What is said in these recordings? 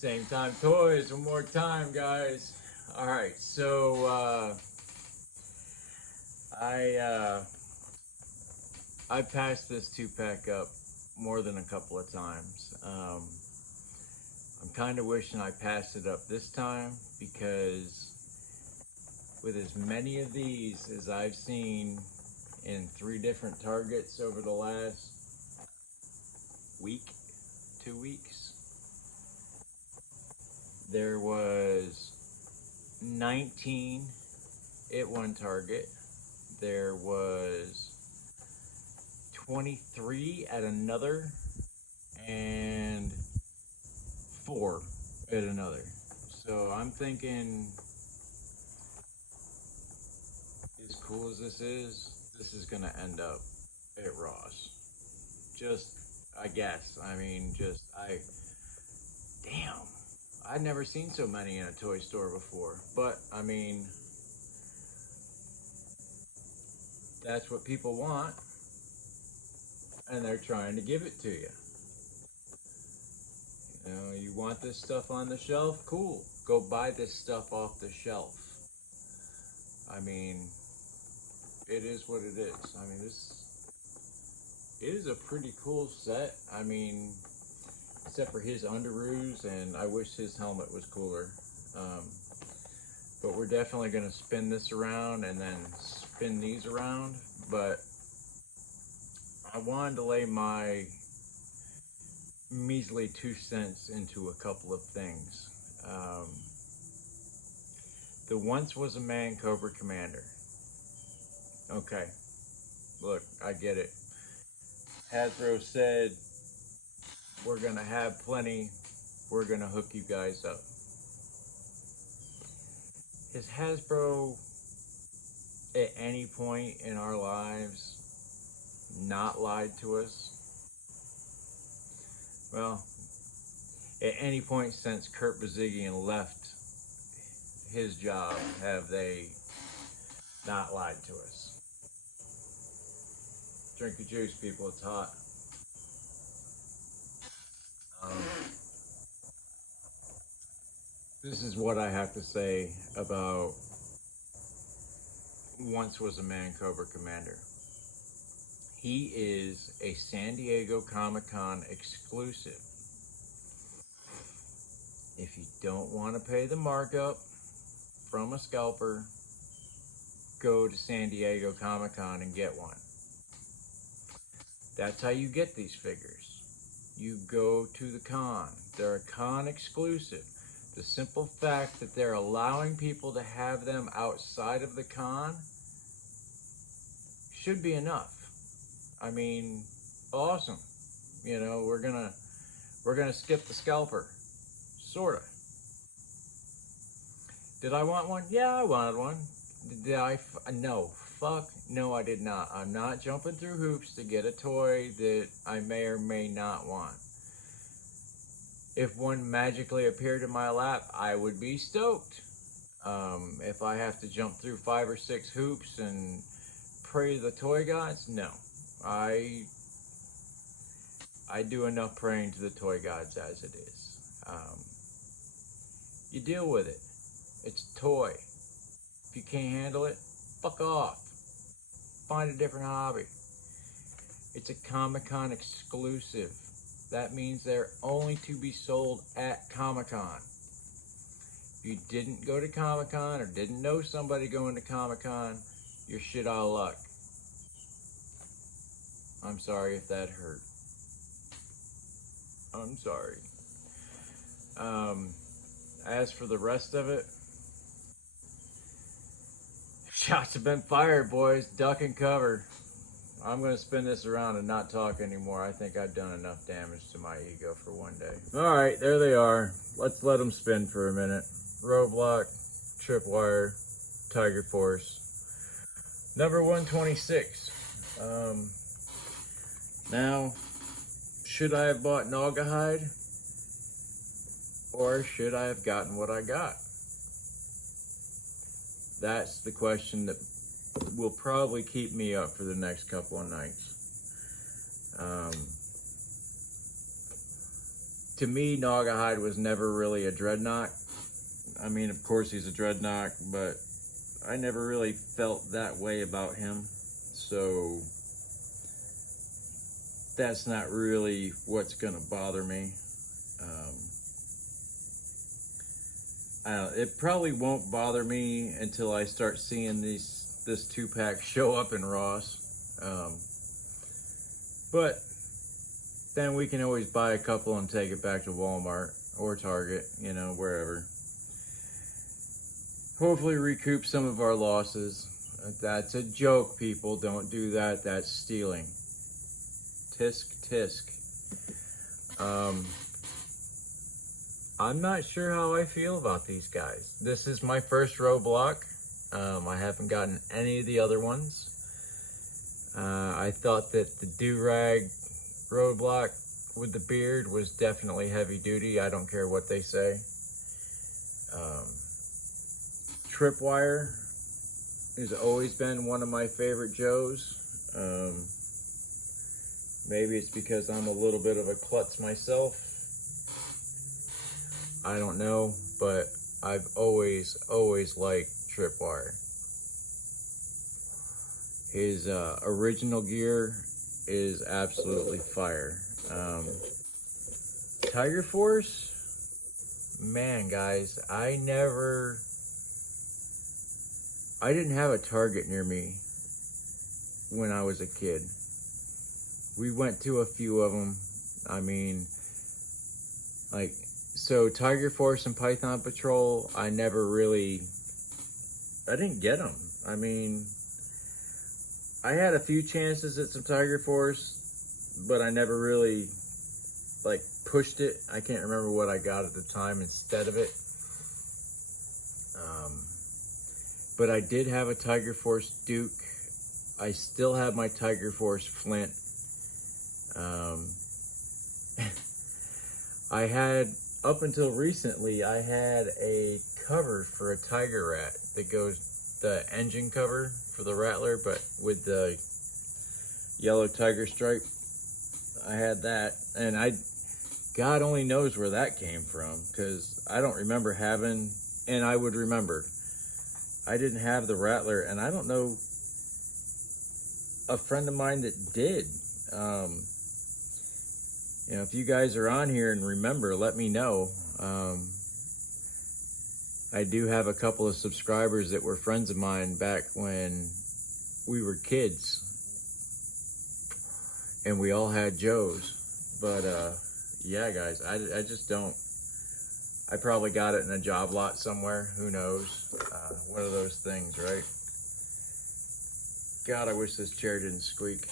Same time toys, one more time, guys. All right, so I passed this 2-pack up more than a couple of times. I'm kind of wishing I passed it up this time because with as many of these as I've seen in 3 different Targets over the last week, 2 weeks, there was 19 at one Target. There was 23 at another, and 4 at another. So I'm thinking, as cool as this is gonna end up at Ross. Just, I guess. I mean, damn. I'd never seen so many in a toy store before. But, I mean, that's what people want, and they're trying to give it to you. You know, you want this stuff on the shelf? Cool. Go buy this stuff off the shelf. I mean, it is what it is. I mean, it is a pretty cool set. I mean, except for his underoos, and I wish his helmet was cooler. But we're definitely going to spin this around and then spin these around. But I wanted to lay my measly 2 cents into a couple of things. The Once Was a Man Cobra Commander. Okay, look, I get it. Hasbro said, we're gonna have plenty, we're gonna hook you guys up. Has Hasbro at any point in our lives not lied to us? Well, at any point since Kurt Bazigian left his job, have they not lied to us? Drink your juice, people, it's hot. This is what I have to say about Once Was a Man Cobra Commander. He is a San Diego Comic-Con exclusive. If you don't want to pay the markup from a scalper, go to San Diego Comic-Con and get one. That's how you get these figures. You go to the con. They're a con exclusive. The simple fact that they're allowing people to have them outside of the con should be enough. I mean, awesome. You know, we're gonna skip the scalper, sorta. Did I want one? Yeah, I wanted one. Did I? No. Fuck no, I did not. I'm not jumping through hoops to get a toy that I may or may not want. If one magically appeared in my lap, I would be stoked. If I have to jump through 5 or 6 hoops and pray to the toy gods, no. I do enough praying to the toy gods as it is. You deal with it. It's a toy. If you can't handle it, fuck off. Find a different hobby. It's a Comic-Con exclusive. That means they're only to be sold at Comic-Con. If you didn't go to Comic-Con or didn't know somebody going to Comic-Con, you're shit out of luck. I'm sorry if that hurt. I'm sorry. As for the rest of it, shots have been fired, boys. Duck and cover. I'm going to spin this around and not talk anymore. I think I've done enough damage to my ego for one day. All right, there they are. Let's let them spin for a minute. Roadblock, Tripwire, Tiger Force. Number 126. Now, should I have bought Naugahyde? Or should I have gotten what I got? That's the question that will probably keep me up for the next couple of nights. to me, Naugahyde was never really a dreadnought. I mean, of course he's a dreadnought, but I never really felt that way about him. So that's not really what's gonna bother me. It probably won't bother me until I start seeing this 2-pack show up in Ross. But then we can always buy a couple and take it back to Walmart or Target, you know, wherever. Hopefully recoup some of our losses. That's a joke, people. Don't do that. That's stealing. Tisk, tisk. I'm not sure how I feel about these guys. This is my first roadblock. I haven't gotten any of the other ones. I thought that the do-rag roadblock with the beard was definitely heavy duty. I don't care what they say. Tripwire has always been one of my favorite Joes. Maybe it's because I'm a little bit of a klutz myself. I don't know, but I've always liked Tripwire. His original gear is absolutely fire. Tiger Force, man, guys, I didn't have a Target near me when I was a kid. We went to a few of them. I mean, like, so Tiger Force and Python Patrol, I didn't get them. I mean, I had a few chances at some Tiger Force, but I never really, like, pushed it. I can't remember what I got at the time instead of it. But I did have a Tiger Force Duke. I still have my Tiger Force Flint. I had, up until recently, I had a cover for a Tiger Rat that goes, the engine cover for the Rattler, but with the yellow tiger stripe. I had that, and God only knows where that came from, because I don't remember having, and I would remember, I didn't have the Rattler, and I don't know a friend of mine that did. You know, if you guys are on here and remember, let me know. I do have a couple of subscribers that were friends of mine back when we were kids, and we all had Joes. But yeah, guys, I just don't. I probably got it in a job lot somewhere. Who knows? One of those things, right? God, I wish this chair didn't squeak.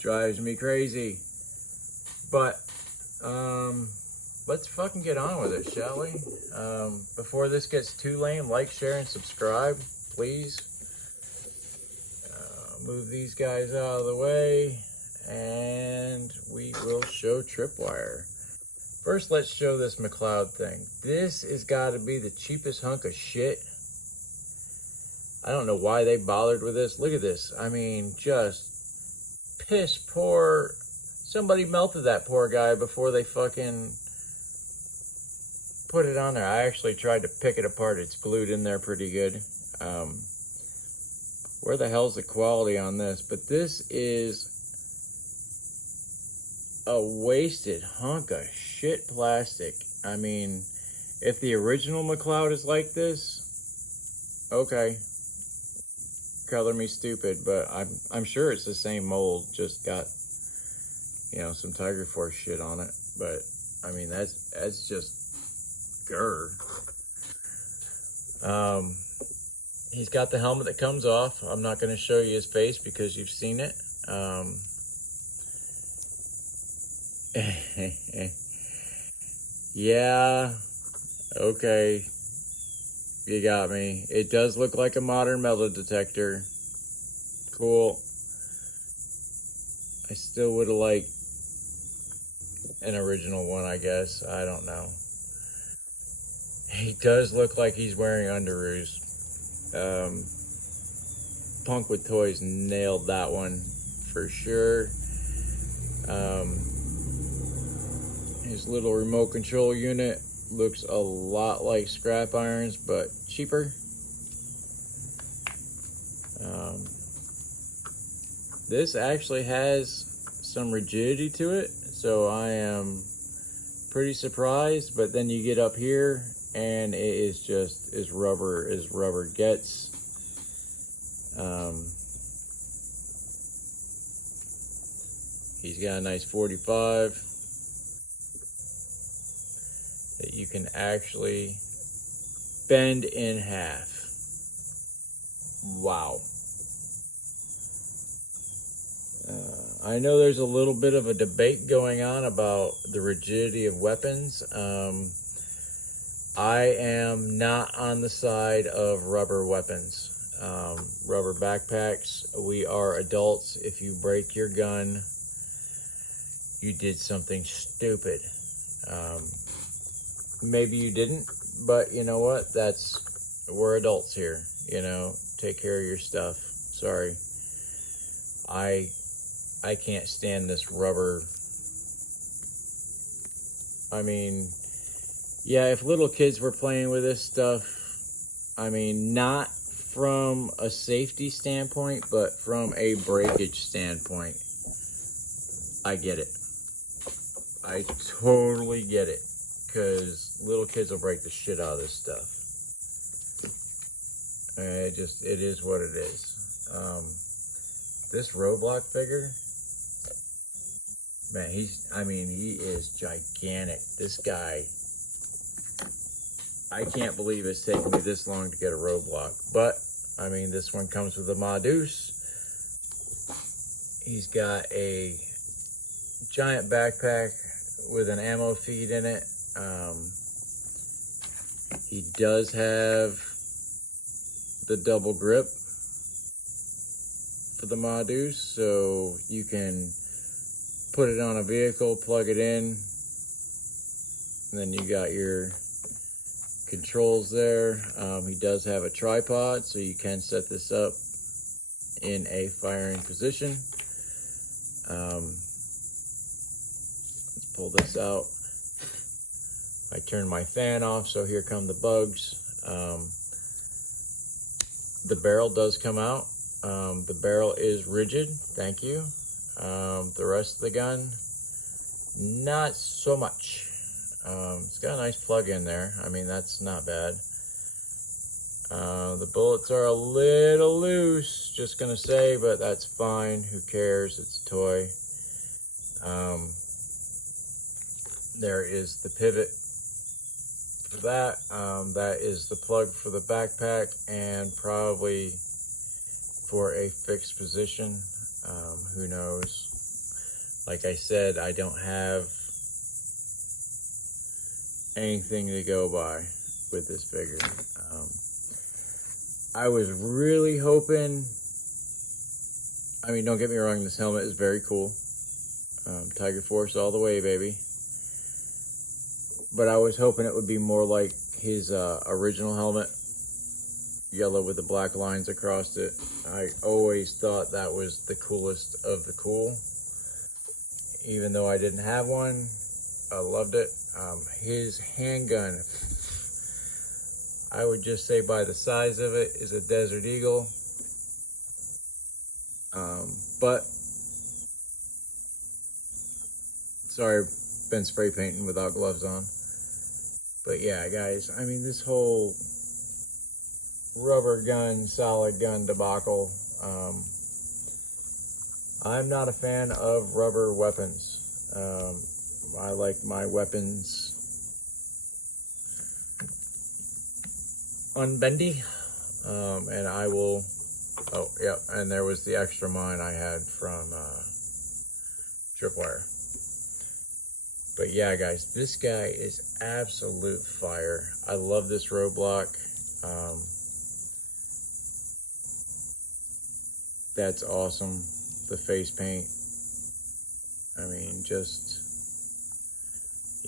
Drives me crazy. But let's fucking get on with it, shall we? Before this gets too lame, like, share, and subscribe, please. Move these guys out of the way, and we will show Tripwire. First, let's show this McLeod thing. This has got to be the cheapest hunk of shit. I don't know why they bothered with this. Look at this. I mean, just piss poor. Somebody melted that poor guy before they fucking put it on there. I actually tried to pick it apart. It's glued in there pretty good. Where the hell's the quality on this? But this is a wasted hunk of shit plastic. I mean, if the original McLeod is like this, okay, color me stupid, but I'm sure it's the same mold, just got, you know, some Tiger Force shit on it. But I mean, that's just grr. He's got the helmet that comes off. I'm not going to show you his face because you've seen it. Yeah, okay, you got me. It does look like a modern metal detector. Cool. I still would have liked an original one, I guess. I don't know. He does look like he's wearing underoos. Punk with Toys nailed that one for sure. This little remote control unit looks a lot like scrap irons, but cheaper. This actually has some rigidity to it, so I am pretty surprised. But then you get up here and it is just as rubber gets. He's got a nice 45 that you can actually bend in half. Wow. I know there's a little bit of a debate going on about the rigidity of weapons. I am not on the side of rubber weapons. Rubber backpacks, we are adults. If you break your gun, you did something stupid. Maybe you didn't, but you know what? We're adults here, you know, take care of your stuff. Sorry. I can't stand this rubber. I mean, yeah, if little kids were playing with this stuff, I mean, not from a safety standpoint, but from a breakage standpoint, I get it. I totally get it, because little kids will break the shit out of this stuff. It is what it is. This Roadblock figure, man, he is gigantic. This guy, I can't believe it's taken me this long to get a Roadblock. But, I mean, this one comes with a Modus. He's got a giant backpack with an ammo feed in it. He does have the double grip for the Modus, so you can put it on a vehicle, plug it in, and then you got your controls there. He does have a tripod, so you can set this up in a firing position. Let's pull this out. I turned my fan off, so here come the bugs. The barrel does come out. The barrel is rigid, thank you. The rest of the gun, not so much. It's got a nice plug in there. I mean, that's not bad. The bullets are a little loose, just gonna say, but that's fine. Who cares? It's a toy. There is the pivot for that. That is the plug for the backpack, and probably for a fixed position. Who knows? Like I said, I don't have anything to go by with this figure. I was really hoping, I mean, don't get me wrong, this helmet is very cool. Tiger Force all the way, baby. But I was hoping it would be more like his original helmet, yellow with the black lines across it. I always thought that was the coolest of the cool. Even though I didn't have one, I loved it. His handgun, I would just say by the size of it, is a Desert Eagle. But, sorry, been spray painting without gloves on. But yeah, guys, I mean, this whole rubber gun, solid gun debacle, I'm not a fan of rubber weapons. I like my weapons unbendy, and I will, oh yeah, and there was the extra mine I had from Tripwire. But yeah, guys, this guy is absolute fire. I love this Roadblock. That's awesome. The face paint, I mean, just,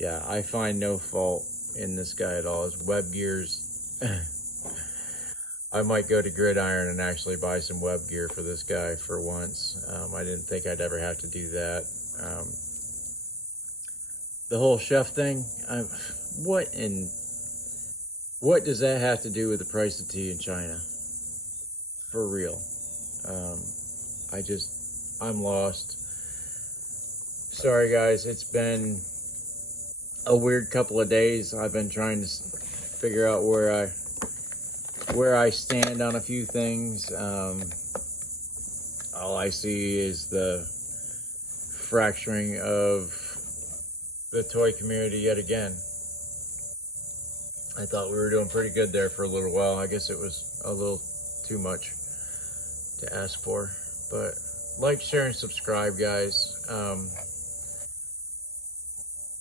yeah, I find no fault in this guy at all. His web gears, I might go to Gridiron and actually buy some web gear for this guy for once. I didn't think I'd ever have to do that. the whole chef thing. What does that have to do with the price of tea in China? For real. Um, I'm lost. Sorry guys, it's been a weird couple of days. I've been trying to figure out where I stand on a few things. All I see is the fracturing of the toy community yet again. I thought we were doing pretty good there for a little while. I guess it was a little too much to ask for. But like, share, and subscribe, guys.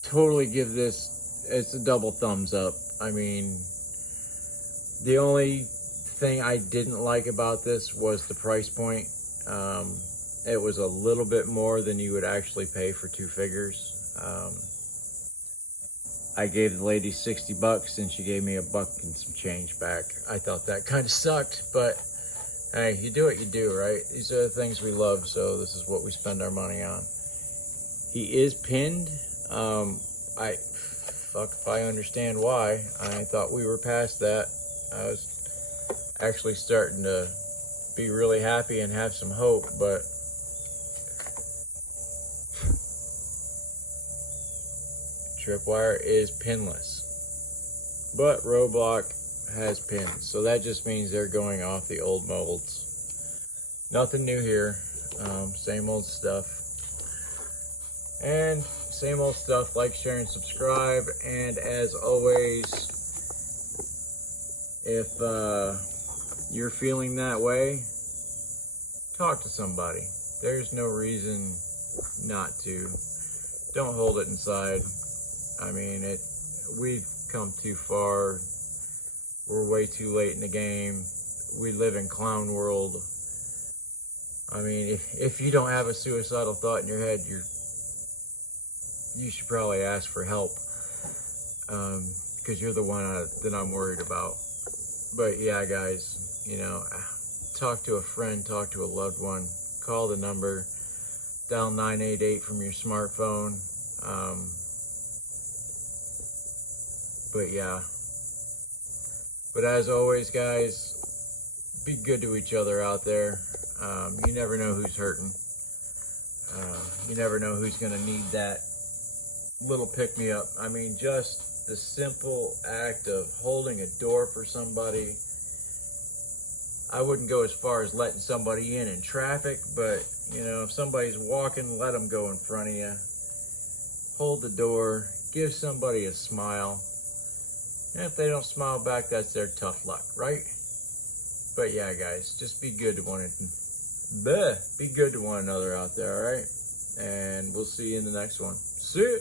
Totally give this, it's a double thumbs up. I mean, the only thing I didn't like about this was the price point. It was a little bit more than you would actually pay for 2 figures. I gave the lady $60 and she gave me $1 and some change back. I thought that kind of sucked, but hey, you do what you do, right? These are the things we love, so this is what we spend our money on. He is pinned. Fuck if I understand why. I thought we were past that. I was actually starting to be really happy and have some hope, but Tripwire is pinless. But Roadblock has pins, so that just means they're going off the old molds. Nothing new here. Same old stuff. And same old stuff. Like, share, and subscribe. And as always, if you're feeling that way, talk to somebody. There's no reason not to. Don't hold it inside. I mean, we've come too far. We're way too late in the game. We live in clown world. I mean, if you don't have a suicidal thought in your head, you should probably ask for help, because you're the one that I'm worried about. But yeah, guys, you know, talk to a friend, talk to a loved one, call the number, dial 988 from your smartphone. But yeah, but as always, guys, be good to each other out there. You never know who's hurting. You never know who's gonna need that little pick-me-up. I mean, just the simple act of holding a door for somebody. I wouldn't go as far as letting somebody in traffic, but you know, if somebody's walking, let them go in front of you. Hold the door, give somebody a smile. And if they don't smile back, that's their tough luck, right? But yeah, guys, just be good to one another out there, all right? And we'll see you in the next one. See ya.